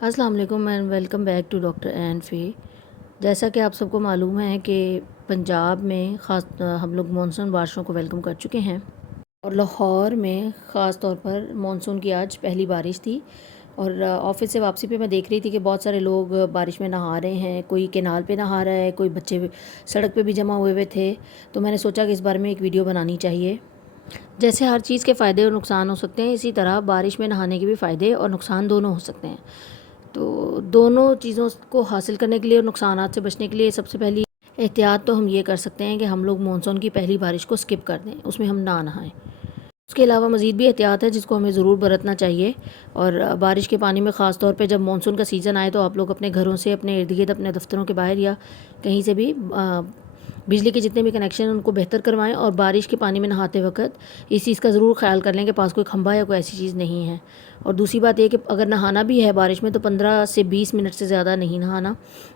السلام علیکم and welcome back to doctor این فی۔ جیسا کہ آپ سب کو معلوم ہے کہ پنجاب میں ہم لوگ مانسون بارشوں کو ویلکم کر چکے ہیں، اور لاہور میں خاص طور پر مانسون کی آج پہلی بارش تھی، اور آفس سے واپسی پہ میں دیکھ رہی تھی کہ بہت سارے لوگ بارش میں نہا رہے ہیں، کوئی کینال پہ نہا رہا ہے، کوئی بچے سڑک پہ بھی جمع ہوئے تھے۔ تو میں نے سوچا کہ اس بارے میں ایک ویڈیو بنانی چاہیے۔ جیسے ہر چیز کے فائدے اور نقصان ہو سکتے ہیں، اسی طرح بارش میں نہانے کے بھی فائدے اور نقصان دونوں ہو سکتے ہیں۔ تو دونوں چیزوں کو حاصل کرنے کے لیے اور نقصانات سے بچنے کے لیے سب سے پہلی احتیاط تو ہم یہ کر سکتے ہیں کہ ہم لوگ مانسون کی پہلی بارش کو سکپ کر دیں، اس میں ہم نہ نہائیں۔ اس کے علاوہ مزید بھی احتیاط ہے جس کو ہمیں ضرور برتنا چاہیے، اور بارش کے پانی میں خاص طور پہ جب مانسون کا سیزن آئے تو آپ لوگ اپنے گھروں سے، اپنے ارد گرد، اپنے دفتروں کے باہر یا کہیں سے بھی بجلی کے جتنے بھی کنیکشن ہیں ان کو بہتر کروائیں، اور بارش کے پانی میں نہاتے وقت اس چیز کا ضرور خیال کر لیں کہ پاس کوئی کھمبا یا کوئی ایسی چیز نہیں ہے۔ اور دوسری بات یہ کہ اگر نہانا بھی ہے بارش میں تو 15 سے 20 منٹ سے زیادہ نہیں نہانا۔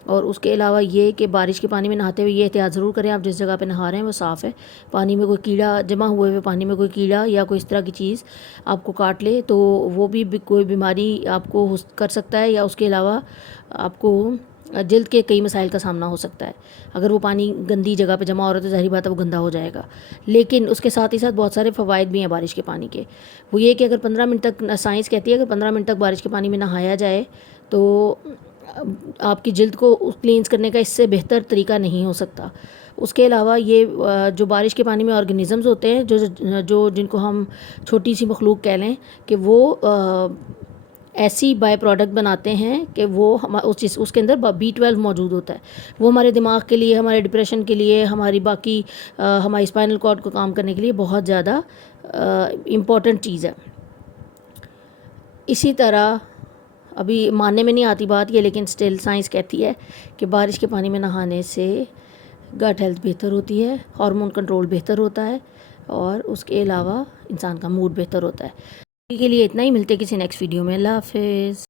اور اس کے علاوہ یہ کہ بارش کے پانی میں نہاتے ہوئے یہ احتیاط ضرور کریں آپ جس جگہ پہ نہا رہے ہیں وہ صاف ہے، پانی میں کوئی کیڑا جمع ہوئے پانی میں کوئی کیڑا یا کوئی اس طرح کی چیز آپ کو کاٹ لے تو وہ بھی کوئی بیماری آپ کو کر سکتا ہے، یا اس کے علاوہ آپ کو جلد کے کئی مسائل کا سامنا ہو سکتا ہے۔ اگر وہ پانی گندی جگہ پہ جمع ہو رہا ہے تو ظاہری بات ہے وہ گندا ہو جائے گا، لیکن اس کے ساتھ ہی ساتھ بہت سارے فوائد بھی ہیں بارش کے پانی کے۔ وہ یہ کہ اگر 15 منٹ تک، سائنس کہتی ہے کہ 15 منٹ تک بارش کے پانی میں نہایا جائے تو آپ کی جلد کو کلینز کرنے کا اس سے بہتر طریقہ نہیں ہو سکتا۔ اس کے علاوہ یہ جو بارش کے پانی میں آرگنزمز ہوتے ہیں جو جن کو ہم چھوٹی سی مخلوق کہہ لیں، کہ وہ ایسی بائی پروڈکٹ بناتے ہیں کہ وہ اس کے اندر B12 موجود ہوتا ہے۔ وہ ہمارے دماغ کے لیے، ہمارے ڈپریشن کے لیے، ہماری باقی ہماری اسپائنل کارڈ کو کام کرنے کے لیے بہت زیادہ امپورٹنٹ چیز ہے۔ اسی طرح ابھی ماننے میں نہیں آتی بات یہ، لیکن سٹل سائنس کہتی ہے کہ بارش کے پانی میں نہانے سے گٹ ہیلتھ بہتر ہوتی ہے، ہارمون کنٹرول بہتر ہوتا ہے، اور اس کے علاوہ انسان کا موڈ بہتر ہوتا ہے۔ کے لیے اتنا ہی، ملتے کسی نیکسٹ ویڈیو میں۔ اللہ حافظ۔